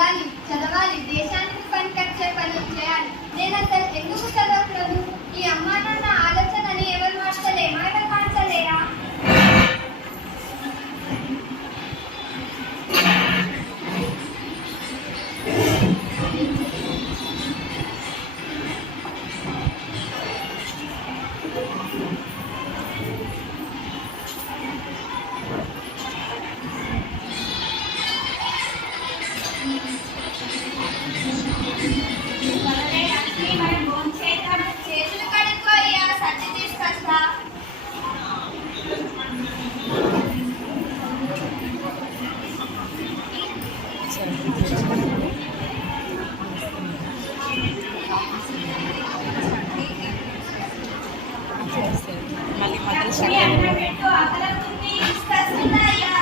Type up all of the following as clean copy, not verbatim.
వెళ్ళాలి, చదవాలి, దేశానికి పనికొచ్చే పనులు చేయాలి. నేను అసలు ఎందుకు చదవకూడదు? ఈ అమ్మా నాన్న ఆలోచనని ఎవరు మార్చలేరా? చేతులు కడుక్కో, అయ్యా సజ్జ తీసుకొస్తా. మళ్ళీ మధ్యలో పెట్టు, ఆకలిస్తుంది, తీసుకొస్తుందా అయ్యా?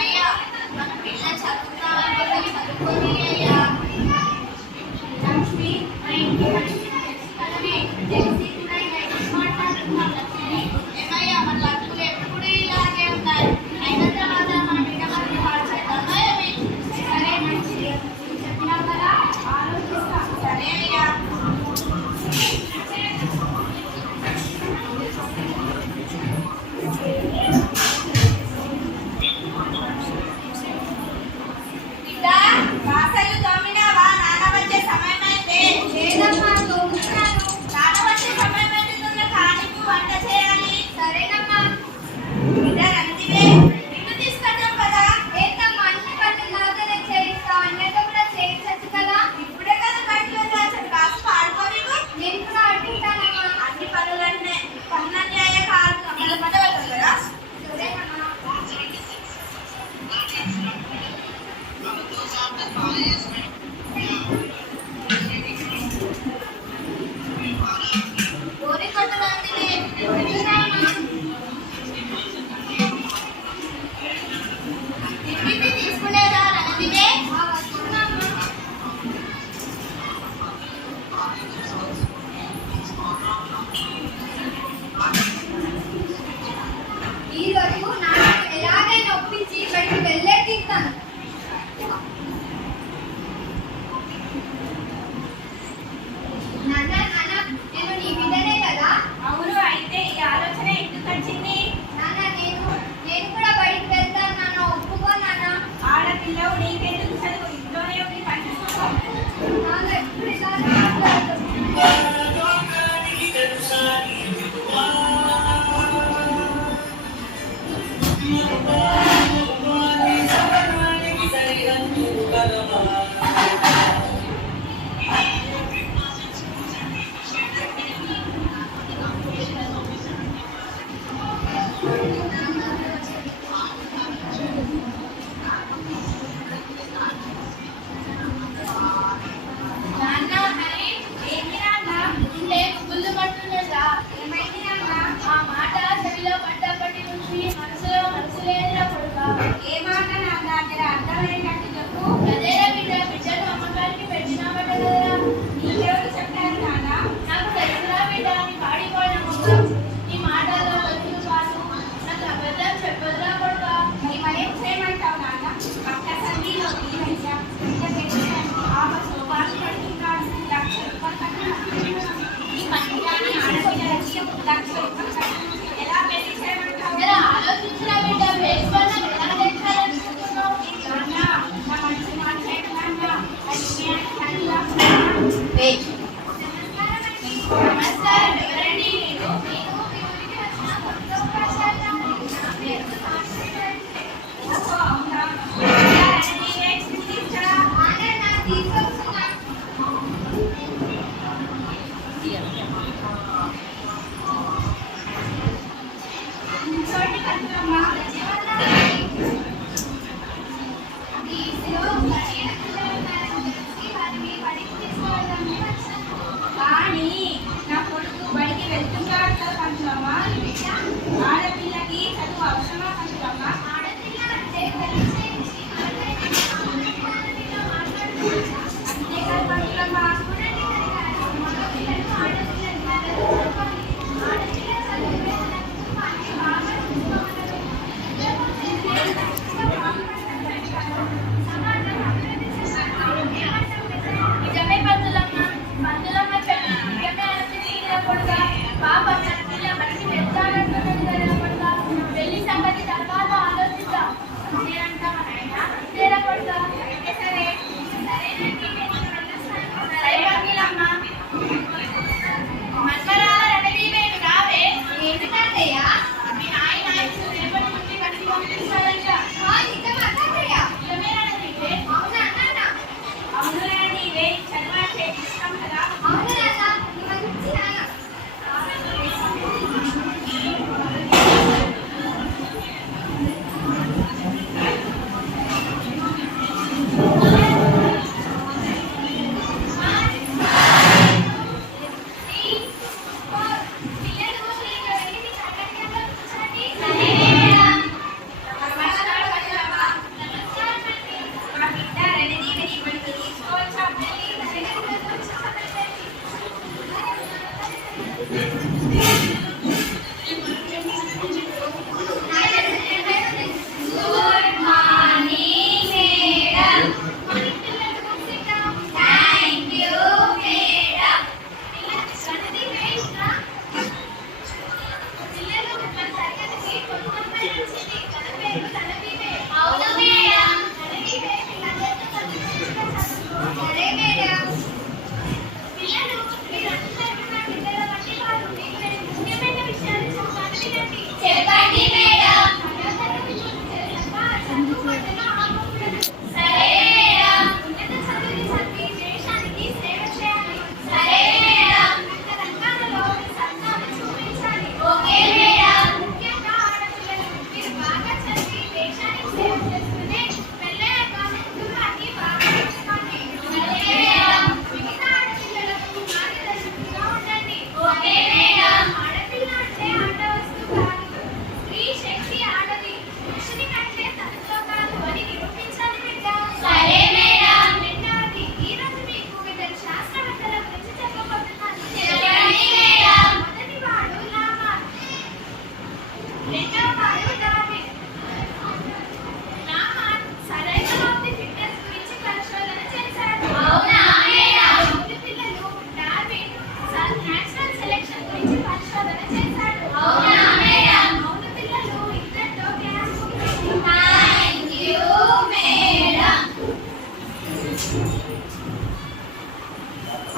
అయ్యా, మన పిల్ల చదువుకొని అయ్యా. లక్ష్మి, మా ఇంటి మనిషి కలవి తెలిసి కూడా ఇలా ఎప్పుడు మాట్లాడుతున్నాం లక్ష్మి? ఏమయ్యా, మన లక్కులు ఎప్పుడు ఇలాగే ఉన్నాయి. అయిన తర్వాత మన బిడ్డ మనకి పాడు చేద్దామా ఏమి? సరే, మంచిది, చెప్పినా కదా, ఆలోచిస్తా. సరే అయ్యా. బాసలు తోమినావా? నాన్న వచ్చే సమయం అయితే. లేదమ్మా, తోముతున్నాను. నాన్న వచ్చే సమయం అయితే తొందరగా కానిపు, వంట చేయాలి. సరేనమ్మా. బిడ్డ రంజివే, నిన్ను తీసుకొద్దాం కదా. ఏంటమ్మా, అన్ని పనులు నాతోనే చేయిస్తావు? అన్నట్టు కూడా చేయించచ్చు కదా. ఇప్పుడే కదా బయటకు వెళ్ళాల్సి, కాస్త పాడుకోని నేను కూడా అడుగుతానమ్మా. అన్ని పనులన్నీ అయ్యే కాదు, అమ్మల పని వెళ్తాం కదా. సరేనమ్మా. గోరి కొట్టడానికి తీసుకునేదా రణదివే? ఈ రోజు నాకు ఎలాగైనా ఒప్పించి ఇక్కడికి వెళ్ళే తీస్తాను. నేను నీ బిడ్డనే కదా. అవును, అయితే ఈ ఆలోచన ఎందుకు వచ్చింది? నాన్న, నేను కూడా బయటికి వెళ్తాను నాన్న, ఒప్పుకో నాన్న. ఆడపిల్లవు, నీకెందుకు చదువు, ఇంట్లోనే ఉండి పనిచేసుకో. నాన్న ఎప్పుడు ఇలా మాట్లాడుతున్నావు?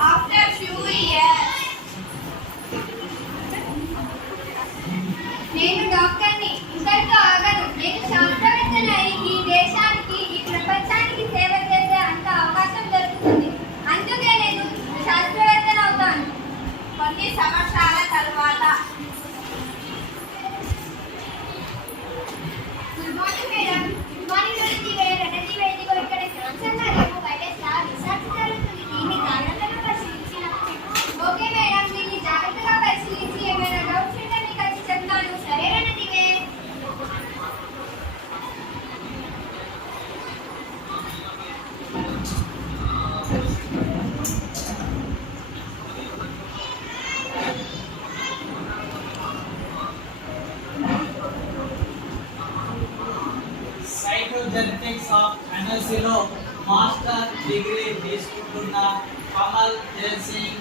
After few years, నేను డాక్టర్ని, ఇంతటితో ఆగను. నేను శాస్త్రవేత్తని అయి ఈ దేశానికి, ఈ ప్రపంచానికి సేవ చేసే అంత అవకాశం దొరుకుతుంది. అందుకే నేను శాస్త్రవేత్తని అవుతాను. కొన్ని సంవత్సరాల తరువాత good morning madam. Good morning Ranajeevi ఇక్కడ క్యాన్సర్ మరియు వైరస్ లా రీసెర్చ్ జరుగుతుంది. దీన్ని జాగ్రత్తగా పరిశీలించిన. ఓకే మేడం, దీన్ని జాగ్రత్తగా పరిశీలించి ఏమైనా డౌట్స్ ఉంటే మీకు వచ్చి చెప్తాను. సరే రణజీవి. సైటోజెనెటిక్స్ ఆఫ్ ఎన్ఎస్సిలో మాస్టర్ డిగ్రీ తీసుకుంటున్న కమల్ జయసింగ్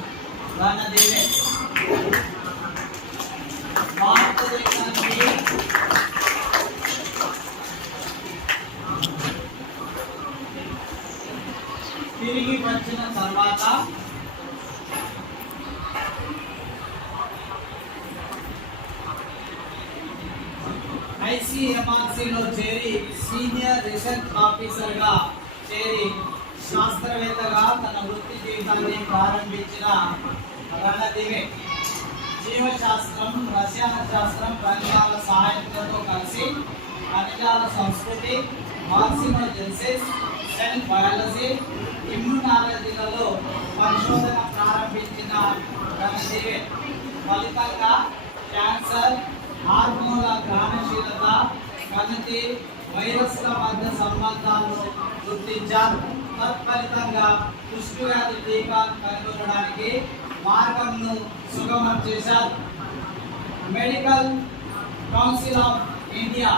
రణదివే. భారతదేశానికి తిరిగి వచ్చిన తర్వాత ఐసిఎంఆర్సిలో చేరి సీనియర్ రీసెర్చ్ ఆఫీసర్గా చేరి శాస్త్రవేత్తగా తన వృత్తి జీవితాన్ని ప్రారంభించిన రణదివే జీవశాస్త్రం, రసాయన శాస్త్రం, ఖనిజాల సహాయకులతో కలిసి ఖనిజాల సంస్కృతి, మార్సినోజెన్సిస్, సెల్ బయాలజీ, ఇమ్యునాలజీలలో పరిశోధన ప్రారంభించిన రణదివే ఫలితంగా క్యాన్సర్, హార్మోన్ల గ్రహణశీలత, కణితి, వైరస్ల మధ్య సంబంధాలను గుర్తించారు. తత్ఫలితంగా కుష్ఠవ్యాధి టీకా కనుగొనడానికి మార్గంను సుగమం చేశారు. మెడికల్ కౌన్సిల్ ఆఫ్ ఇండియా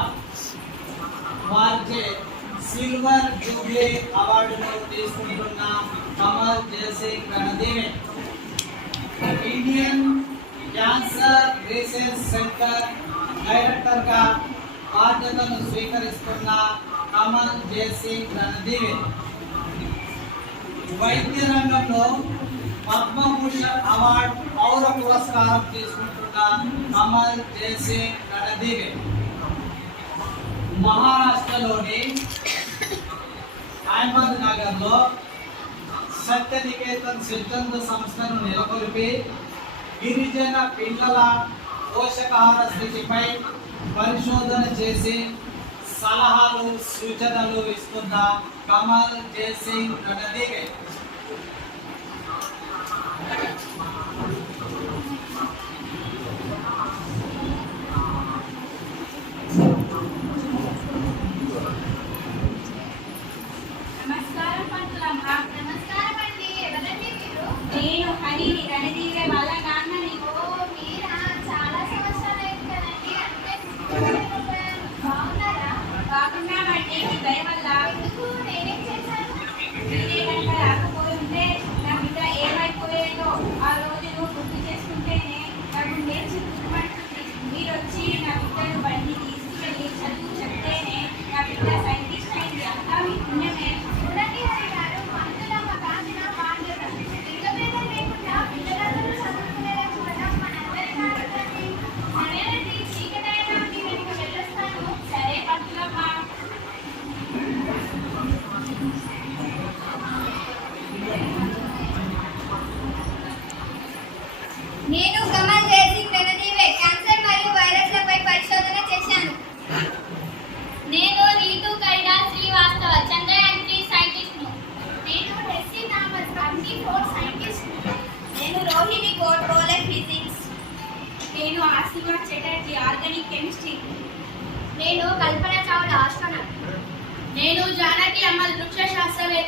వారిచే సిల్వర్ జూబ్లీ అవార్డును తీసుకుంటున్న Kamal Jaising Ranadive Indian cancer research centre డైరెక్టర్గా బాధ్యతను స్వీకరిస్తున్న కమల్ జయసింగ్ రణదివే వైద్య రంగంలో పద్మభూషణ్ అవార్డు, పౌర పురస్కారం తీసుకుంటున్న కమల్ జయసింగ్ రణదివే మహారాష్ట్రలోని అహ్మద్ నగర్లో సత్యనికేతన్ సిద్ధాంత సంస్థను నెలకొల్పి గిరిజన పిల్లల పోషకాహార స్థితిపై పరిశోధన చేసి సలహాలు, సూచనలు ఇస్తున్న కమల్ జయసింగ్ రణదివే నమస్కారం పంతులమ్మ. నమస్కారం అండి. ఎవరండి మీరు? నేను హరిని, రణదివే వాళ్ళ నాన్నని. ఓ మీరా? చాలా సంవత్సరాలు అయింది కదండి. అంటే గుర్తుపట్టలేకపోయాను. బాగున్నారా? బాగున్నామండి, మీ దయ వల్ల. ఎందుకు? నేనేం చేశాను? మీరే కనుక రాకపోయి ఉంటే నా బిడ్డ ఏమైపోయేదో ఆ రోజును గుర్తు చేసుకుంటేనే నా గుండె చిక్కుమంటుంది. మీరు వచ్చి నా బిడ్డను బండి తీసుకువెళ్ళి చదువు చెప్తేనే నా బిడ్డ సైంటిస్ట్ అయింది. అంతా మీ పుణ్యమే. చూడండి హరి గారు, పంతులమ్మ కాసిన బాధ్యత. పిల్లలు లేకుండా పిల్లలందరూ చదువుకునేలా చూడడం మనందరి బాధ్యతండి. సరేనండి, చీకటైనా నేను ఇక వెళ్ళొస్తాను. సరే పంతులమ్మ. నేను కమల్ జయసింగ్ రణదివే క్యాన్సర్ మరియు వైరస్లపై పరిశోధన చేశాను. నేను రీతు కైడా శ్రీవాస్తవ చంద్రయాన్ 3 సైంటిస్ట్ను. నేను టెస్సీ థామస్ అగ్ని 4 సైంటిస్ట్. నేను రోహిణి కోట్ రోలర్ ఫిజిక్స్. నేను ఆసిమా చటర్జీ ఆర్గానిక్ కెమిస్ట్రీ. నేను కల్పన చావ్లా ఆస్ట్రోనాట్. నేను జానకి అమల్ వృక్ష శాస్త్రవేత్త.